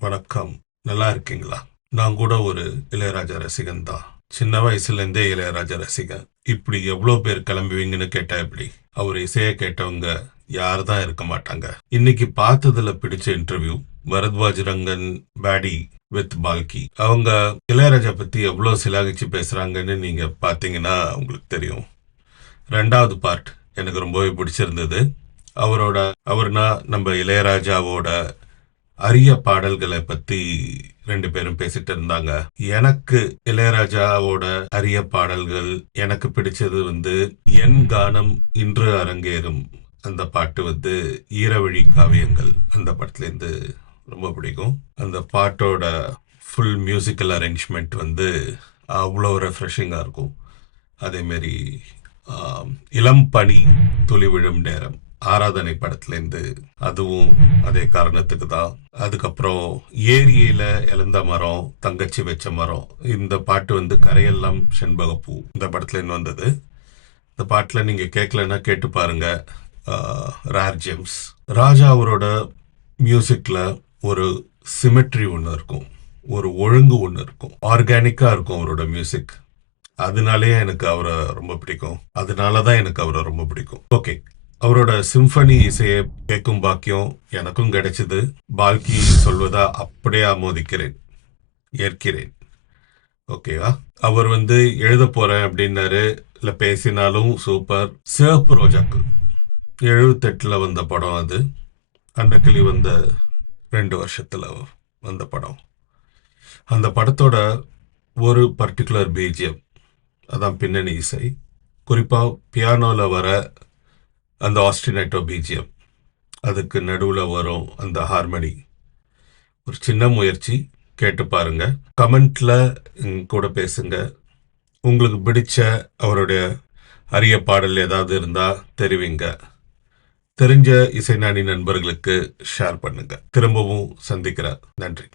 வணக்கம். நல்லா இருக்கீங்களா? நான் கூட ஒரு இளையராஜா ரசிகன் தான். சின்ன வயசுல இருந்தே இளையராஜா ரசிகன். இப்படி எவ்வளோ பேர் கிளம்புவீங்கன்னு கேட்டா எப்படி? அவர் இசையை கேட்டவங்க யார் தான் இருக்க மாட்டாங்க. இன்னைக்கு பார்த்ததுல பிடிச்ச இன்டர்வியூ பரத்வாஜ் ரங்கன் பேடி வித் பால்கி. அவங்க இளையராஜா பத்தி எவ்வளோ சிலாகிச்சு பேசுறாங்கன்னு நீங்க பாத்தீங்கன்னா உங்களுக்கு தெரியும். ரெண்டாவது பார்ட் எனக்கு ரொம்பவே பிடிச்சிருந்தது. அவர்னா நம்ம இளையராஜாவோட அரிய பாடல்களை பத்தி ரெண்டு பேரும் பேசிட்டு இருந்தாங்க. எனக்கு இளையராஜாவோட அரிய பாடல்கள் எனக்கு பிடிச்சது என் கானம் இன்று அரங்கேறும் அந்த பாட்டு ஈரவழி காவியங்கள் அந்த படத்துல இருந்து ரொம்ப பிடிக்கும். அந்த பாட்டோட ஃபுல் மியூசிக்கல் அரேஞ்ச்மெண்ட் அவ்வளோ ரெஃப்ரெஷிங்காக இருக்கும். அதேமாரி இளம் பனி துளி விழும் நேரம் ஆராதனை படத்துலேருந்து அதுவும் அதே காரணத்துக்கு தான். அதுக்கப்புறம் ஏரியில இழந்த மரம் தங்கச்சி வச்ச மரம் இந்த பாட்டு கரையெல்லாம் செண்பகப்பூ இந்த படத்துலேருந்து வந்தது. இந்த பாட்டில் நீங்கள் கேட்கலன்னா கேட்டு பாருங்க. Rare gems. ராஜா அவரோட மியூசிக்கில் ஒரு சிமெட்ரி ஒன்று இருக்கும், ஒரு ஒழுங்கு ஒன்று இருக்கும், ஆர்கானிக்காக இருக்கும் அவரோட மியூசிக். அதனாலே எனக்கு அவரை ரொம்ப பிடிக்கும். அதனால தான் எனக்கு அவரை ரொம்ப பிடிக்கும். ஓகே, அவரோட சிம்பனி இசையை கேட்கும் பாக்கியம் எனக்கும் கிடைச்சது. பால்கி சொல்வதா அப்படியே ஆமோதிக்கிறேன், ஏற்கிறேன். ஓகேவா? அவர் எழுத போறேன் அப்படின்னாரு. இல்லை பேசினாலும் சூப்பர். சிவப்பு ரோஜாக்கு 78 வந்த படம் அது. அன்னக்கிளி 2 வருஷத்துல வந்த படம். அந்த படத்தோட ஒரு பர்டிகுலர் பிஜிஎம், அதான் பின்னணி இசை, குறிப்பா பியானோல வர அந்த ஆஸ்டினேட்டோ பிஜிஎம், அதுக்கு நடுவில் வரும் அந்த ஹார்மனி. ஒரு சின்ன முயற்சி, கேட்டு பாருங்க. கமெண்ட்ல கூட பேசுங்க. உங்களுக்கு பிடிச்ச அவருடைய அரிய பாடல் ஏதாவது இருந்தா தெரிவிங்க. தெரிஞ்ச இசைஞானி நண்பர்களுக்கு ஷேர் பண்ணுங்க. திரும்பவும் சந்திக்கிறேன். நன்றி.